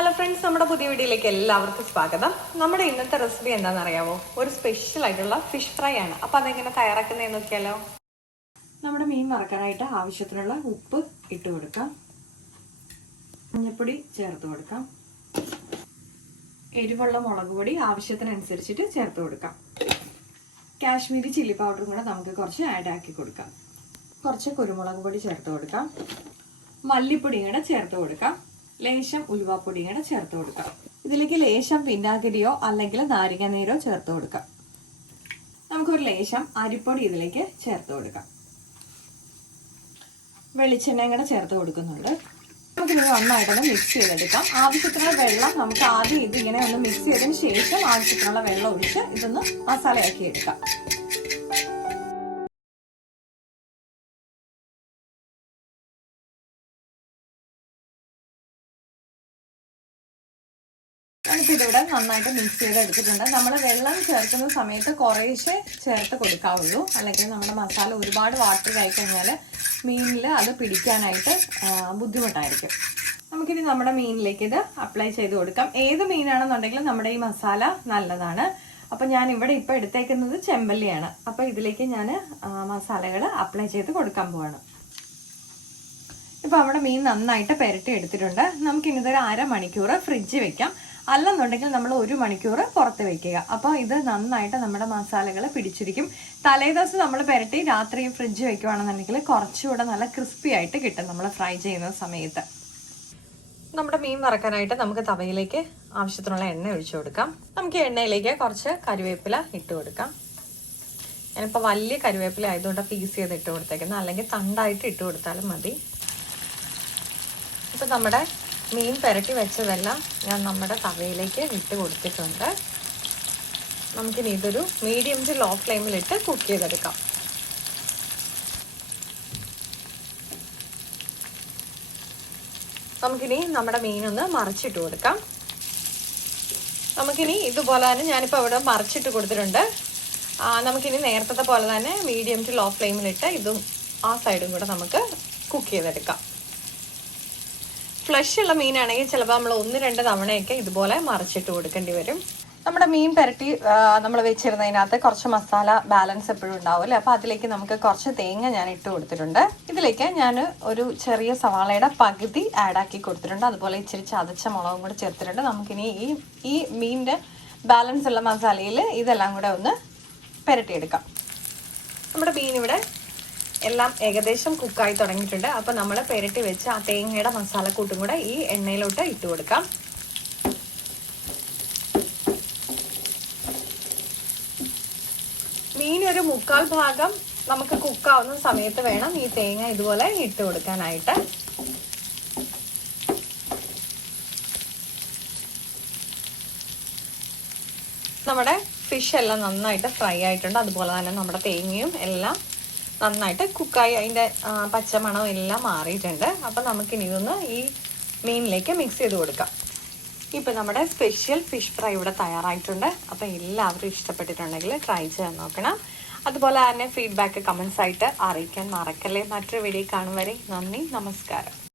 Hello friends, നമ്മുടെ പുതിയ വീഡിയോയിലേക്ക് എല്ലാവർക്കും സ്വാഗതം. നമ്മുടെ ഇന്നത്തെ റെസിപ്പി എന്താണെന്ന് അറിയാമോ? ഒരു സ്പെഷ്യൽ ആയിട്ടുള്ള ഫിഷ് ഫ്രൈ ആണ്. അപ്പം അതെങ്ങനെ തയ്യാറാക്കുന്നതെന്ന് നോക്കിയാലോ. നമ്മുടെ മീൻ വറക്കാനായിട്ട് ആവശ്യത്തിനുള്ള ഉപ്പ് ഇട്ട് കൊടുക്കാം, മഞ്ഞൾപ്പൊടി ചേർത്ത് കൊടുക്കാം, എരിവുള്ള മുളക് പൊടി ആവശ്യത്തിനനുസരിച്ചിട്ട് ചേർത്ത് കൊടുക്കാം, കാശ്മീരി ചില്ലി പൗഡറും കൂടെ നമുക്ക് കുറച്ച് ആഡ് ആക്കി കൊടുക്കാം, കുറച്ച് കുരുമുളക് പൊടി ചേർത്ത് കൊടുക്കാം, മല്ലിപ്പൊടിയും കൂടെ ചേർത്ത് കൊടുക്കാം, ലേശം ഉലുവാപ്പൊടിയും കൂടെ ചേർത്ത് കൊടുക്കാം. ഇതിലേക്ക് ലേശം വിനാഗിരിയോ അല്ലെങ്കിൽ നാരങ്ങ നീരോ ചേർത്ത് കൊടുക്കാം. നമുക്കൊരു ലേശം അരിപ്പൊടി ഇതിലേക്ക് ചേർത്ത് കൊടുക്കാം. വെളിച്ചെണ്ണയും കൂടെ ചേർത്ത് കൊടുക്കുന്നുണ്ട്. നമുക്കിത് നന്നായിട്ടൊന്ന് മിക്സ് ചെയ്തെടുക്കാം. ആവശ്യത്തിനുള്ള വെള്ളം നമുക്ക് ആദ്യം ഇതിങ്ങനെ ഒന്ന് മിക്സ് ചെയ്തതിന് ശേഷം ആവശ്യത്തിനുള്ള വെള്ളം ഒഴിച്ച് ഇതൊന്ന് മസാലയാക്കി എടുക്കാം. നമുക്കിതിവിടെ നന്നായിട്ട് മിക്സ് ചെയ്തെടുത്തിട്ടുണ്ട്. നമ്മൾ വെള്ളം ചേർക്കുന്ന സമയത്ത് കുറേശ്ശെ ചേർത്ത് കൊടുക്കാവുള്ളൂ, അല്ലെങ്കിൽ നമ്മുടെ മസാല ഒരുപാട് വാട്ടർ ആയി കഴിഞ്ഞാൽ മീനിൽ അത് പിടിക്കാനായിട്ട് ബുദ്ധിമുട്ടായിരിക്കും. നമുക്കിനി നമ്മുടെ മീനിലേക്ക് ഇത് അപ്ലൈ ചെയ്ത് കൊടുക്കാം. ഏത് മീനാണെന്നുണ്ടെങ്കിലും നമ്മുടെ ഈ മസാല നല്ലതാണ്. അപ്പം ഞാൻ ഇവിടെ ഇപ്പോൾ എടുത്തേക്കുന്നത് ചെമ്പല്ലിയാണ്. അപ്പോൾ ഇതിലേക്ക് ഞാൻ മസാലകൾ അപ്ലൈ ചെയ്ത് കൊടുക്കാൻ പോവാണ്. ഇപ്പം അവിടെ മീൻ നന്നായിട്ട് പുരട്ടി എടുത്തിട്ടുണ്ട്. നമുക്കിനിതൊരു അരമണിക്കൂർ ഫ്രിഡ്ജിൽ വെക്കാം, അല്ലെന്നുണ്ടെങ്കിൽ നമ്മൾ 1 മണിക്കൂർ പുറത്ത് വെക്കുക. അപ്പോൾ ഇത് നന്നായിട്ട് നമ്മുടെ മസാലകൾ പിടിച്ചിരിക്കും. തലേദിവസം നമ്മൾ പുരട്ടി രാത്രി ഫ്രിഡ്ജ് വെക്കുകയാണെന്നുണ്ടെങ്കിൽ കുറച്ചുകൂടെ നല്ല ക്രിസ്പി ആയിട്ട് കിട്ടും നമ്മൾ ഫ്രൈ ചെയ്യുന്ന സമയത്ത്. നമ്മുടെ മീൻ വറക്കാനായിട്ട് നമുക്ക് തവയിലേക്ക് ആവശ്യത്തിനുള്ള എണ്ണ ഒഴിച്ചു കൊടുക്കാം. നമുക്ക് എണ്ണയിലേക്ക് കുറച്ച് കറിവേപ്പില ഇട്ട് കൊടുക്കാം. ഞാനിപ്പോൾ വലിയ കറിവേപ്പില ആയതുകൊണ്ട് പീസ് ചെയ്ത് ഇട്ട് കൊടുത്തേക്കുന്നത്, അല്ലെങ്കിൽ തണ്ടായിട്ട് ഇട്ട് കൊടുത്താലും മതി. ഇപ്പം നമ്മുടെ മീൻ പുരട്ടി വെച്ചതെല്ലാം ഞാൻ നമ്മുടെ തവയിലേക്ക് ഇട്ട് കൊടുത്തിട്ടുണ്ട്. നമുക്കിനി ഇതൊരു മീഡിയം ടു ലോ ഫ്ലെയിമിലിട്ട് കുക്ക് ചെയ്തെടുക്കാം. നമുക്കിനി നമ്മുടെ മീനൊന്ന് മറിച്ചിട്ട് കൊടുക്കാം. നമുക്കിനി ഇതുപോലെ തന്നെ ഞാനിപ്പോൾ ഇവിടെ മറിച്ചിട്ട് കൊടുത്തിട്ടുണ്ട്. നമുക്കിനി നേരത്തെ പോലെ തന്നെ മീഡിയം ടു ലോ ഫ്ലെയിമിലിട്ട് ഇതും ആ സൈഡും കൂടെ നമുക്ക് കുക്ക് ചെയ്തെടുക്കാം. ഫ്ലഷ് ഉള്ള മീനാണെങ്കിൽ ചിലപ്പോൾ നമ്മൾ 1-2 തവണയൊക്കെ ഇതുപോലെ മറിച്ചിട്ട് കൊടുക്കേണ്ടി വരും. നമ്മുടെ മീൻ പുരട്ടി നമ്മൾ വെച്ചിരുന്നതിനകത്ത് കുറച്ച് മസാല ബാലൻസ് എപ്പോഴും ഉണ്ടാവില്ലേ, അപ്പോൾ അതിലേക്ക് നമുക്ക് കുറച്ച് തേങ്ങ ഞാൻ ഇട്ട് കൊടുത്തിട്ടുണ്ട്. ഇതിലേക്ക് ഞാൻ ഒരു ചെറിയ സവാളയുടെ പകുതി ആഡാക്കി കൊടുത്തിട്ടുണ്ട്. അതുപോലെ ഇച്ചിരി ചതച്ച മുളകും കൂടെ ചേർത്തിട്ടുണ്ട്. നമുക്കിനി ഈ മീനിൻ്റെ ബാലൻസ് ഉള്ള മസാലയിൽ ഇതെല്ലാം കൂടെ ഒന്ന് പുരട്ടിയെടുക്കാം. നമ്മുടെ മീൻ ഇവിടെ എല്ലാം ഏകദേശം കുക്കായി തുടങ്ങിയിട്ടുണ്ട്. അപ്പോൾ നമ്മൾ പുരട്ടി വെച്ച് ആ തേങ്ങയുടെ മസാലക്കൂട്ടും കൂടെ ഈ എണ്ണയിലോട്ട് ഇട്ട് കൊടുക്കാം. മീനൊരു 3/4 ഭാഗം നമുക്ക് കുക്കാവുന്ന സമയത്ത് വേണം ഈ തേങ്ങ ഇതുപോലെ ഇട്ട് കൊടുക്കാനായിട്ട്. നമ്മുടെ ഫിഷ് എല്ലാം നന്നായിട്ട് ഫ്രൈ ആയിട്ടുണ്ട്. അതുപോലെ തന്നെ നമ്മുടെ തേങ്ങയും എല്ലാം നന്നായിട്ട് കുക്കായി അതിൻ്റെ പച്ചമണം എല്ലാം മാറിയിട്ടുണ്ട്. അപ്പം നമുക്കിനി ഇതൊന്ന് ഈ മീനിലേക്ക് മിക്സ് ചെയ്ത് കൊടുക്കാം. ഇപ്പം നമ്മുടെ സ്പെഷ്യൽ ഫിഷ് ഫ്രൈ ഇവിടെ തയ്യാറായിട്ടുണ്ട്. അപ്പം എല്ലാവരും ഇഷ്ടപ്പെട്ടിട്ടുണ്ടെങ്കിൽ ട്രൈ ചെയ്യാൻ നോക്കണം. അതുപോലെ തന്നെ ഫീഡ്ബാക്ക് കമൻസ് ആയിട്ട് അറിയിക്കാൻ മറക്കല്ലേ. മറ്റൊരു വീഡിയോ കാണും വരെ നന്ദി, നമസ്കാരം.